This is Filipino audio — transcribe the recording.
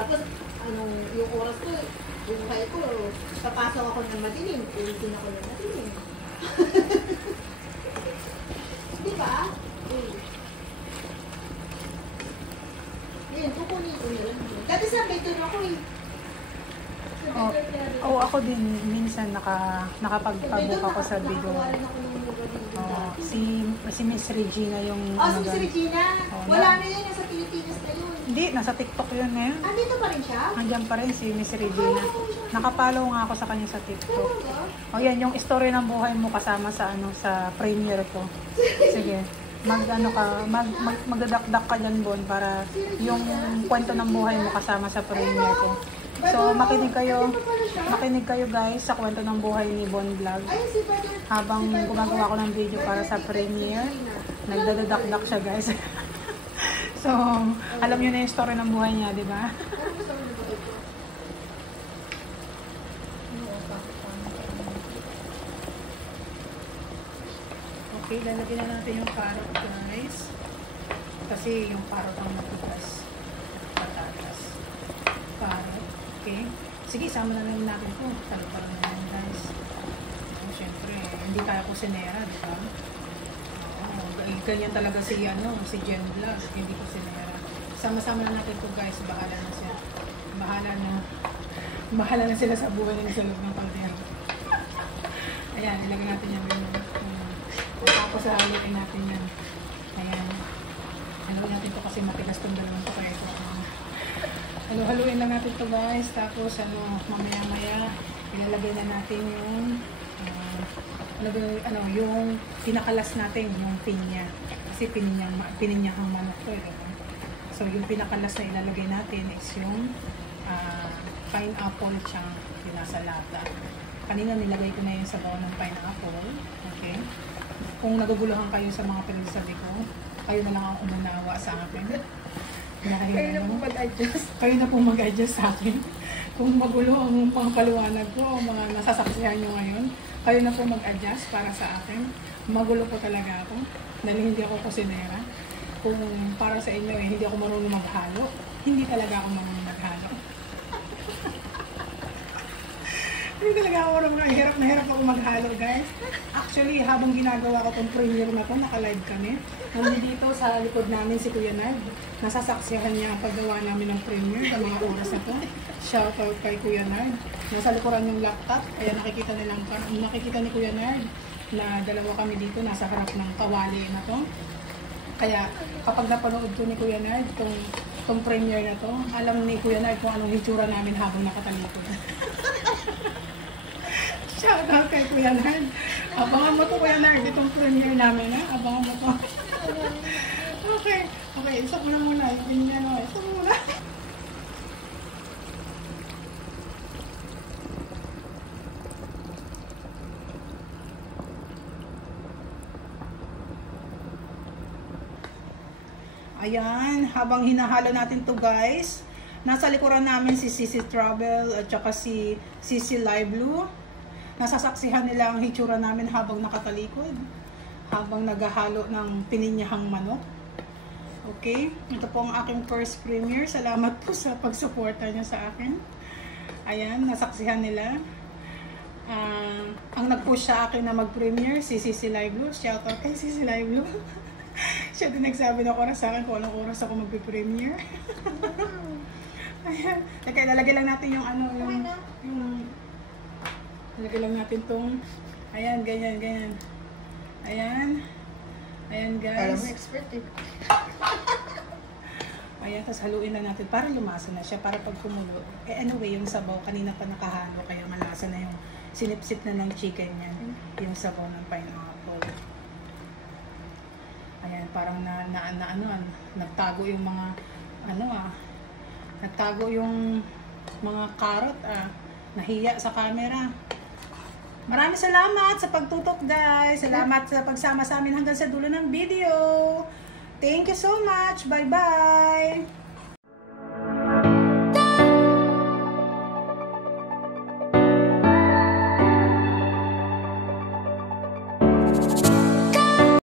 Tapos, yung oras ko, buhay ko, papasok ako ng madilim, ulitin ako ng madilim. Di ba? Ngayon, kukunin ko na lang. Dati sa bedroom ako eh. Oo, ako din minsan nakapagpabook ako sa video. Si Miss Regina yung si Miss Regina? Wala na yun, nasa Pilipinas na yun. Hindi, nasa TikTok yun ngayon. Dito pa rin siya? Andiyan pa rin si Miss Regina. Nakapollow nga ako sa kanya sa TikTok. Yan yung story ng buhay mo kasama sa sa premiere ko. Sige. Magdadakdak ka dyan, Bon, para yung kwento ng buhay mo kasama sa premiere ko. So, makinig kayo guys sa kwento ng buhay ni Bon Vlog. Habang gumagawa ko ng video para sa premiere, nagdadakdak siya guys. So, alam niyo na yung story ng buhay niya, di ba? Okay, lalagyan na natin yung carrot guys. Kasi yung carrot ang matigas. Patatas. Carrot. Okay. Sige, sama na lang natin ito. Talapang na lang guys. Siyempre, hindi tayo kusinera, di ba? Ganyan talaga si Jen Vlog. Hindi kusinera. Sama-sama na natin ito guys. Bahala na siya. Bahala na sila sa buhay nila sa loob ng kaldero. Ayan, ilagay natin yung tapos haluin natin yan. Ayan. Haluin natin ito kasi matigas itong dalawang ito. Kaya ito. Haluin lang natin ito guys. Tapos mamaya-maya ilalagay na natin yung pinakalas natin, yung pinya. Kasi pininyahang manok to. So yung pinakalas na ilalagay natin is yung pineapple chunk. Yung nasa lata. Kanina nilagay ko na yung sabaw ng pineapple. Okay. Kung naguguluhan kayo sa mga pinagsasabi ko, kayo na lang ang umunawa sa akin. Kayo na po mag-adjust. Kayo na po mag-adjust sa akin. Kung magulo ang pangkaliwanag ko, o mga nasasaksihan nyo ngayon, kayo na po mag-adjust para sa akin. Magulo po talaga ako. Dahil hindi ako kusinera. Kung para sa inyo hindi ako marunong maghalo, hindi talaga ako marunong maghalo. Hindi talaga ako marunong. Hirap na hirap ako maghalo guys. Actually, habang ginagawa ko itong premiere na ito, naka-live kami. Nandito sa likod namin si Kuya Nard. Nasasaksihan niya ang paggawa namin ng premiere sa mga oras na ito. Shoutout kay Kuya Nard. Nasa likuran yung laptop. Kaya nakikita ni Kuya Nard na dalawa kami dito. Nasa harap ng kawali na ito. Kaya kapag napanood ko ni Kuya Nard itong premiere na ito, alam ni Kuya Nard kung anong hitsura namin habang nakatalikod. Shoutout kay Kuya Nard. Abangan mo to Kuya Nard, itong premiere namin ha. Abangan mo to. Okay. Isa ko na muna. Isa muna. Ayan, habang hinahalo natin to guys, nasa likuran namin si Sisi Travel at saka si Sisi Live Blue. Nasasaksihan nila ang hitsura namin habang nakatalikod, habang naghahalo ng pininyahang manok. Okay, ito po ang aking first premiere. Salamat po sa pagsuporta niyo sa akin. Ayan, nasaksihan nila. Ang nag-push sa akin na mag-premiere, si Sisi Live Blue. Shoutout kay Sisi Live Blue. Siya din nagsabi ng oras sa akin kung anong oras ako mag-premiere. Ayan, lalagay lang natin yung lagay lang natin tong, ayan, ganyan. Ayan guys. Alam mo, expert eh. Ayan, tapos haluin na natin para lumasa na siya, para pag kumulo. Anyway, yung sabaw, kanina pa nakahalo, kaya malasa na yung sinipsip na ng chicken yan. Yung sabaw ng pineapple. Ayan, parang nagtago yung mga, nagtago yung mga carrot, nahiya sa camera. Maraming salamat sa pagtutok guys. Salamat sa pagsama sa amin hanggang sa dulo ng video. Thank you so much. Bye-bye.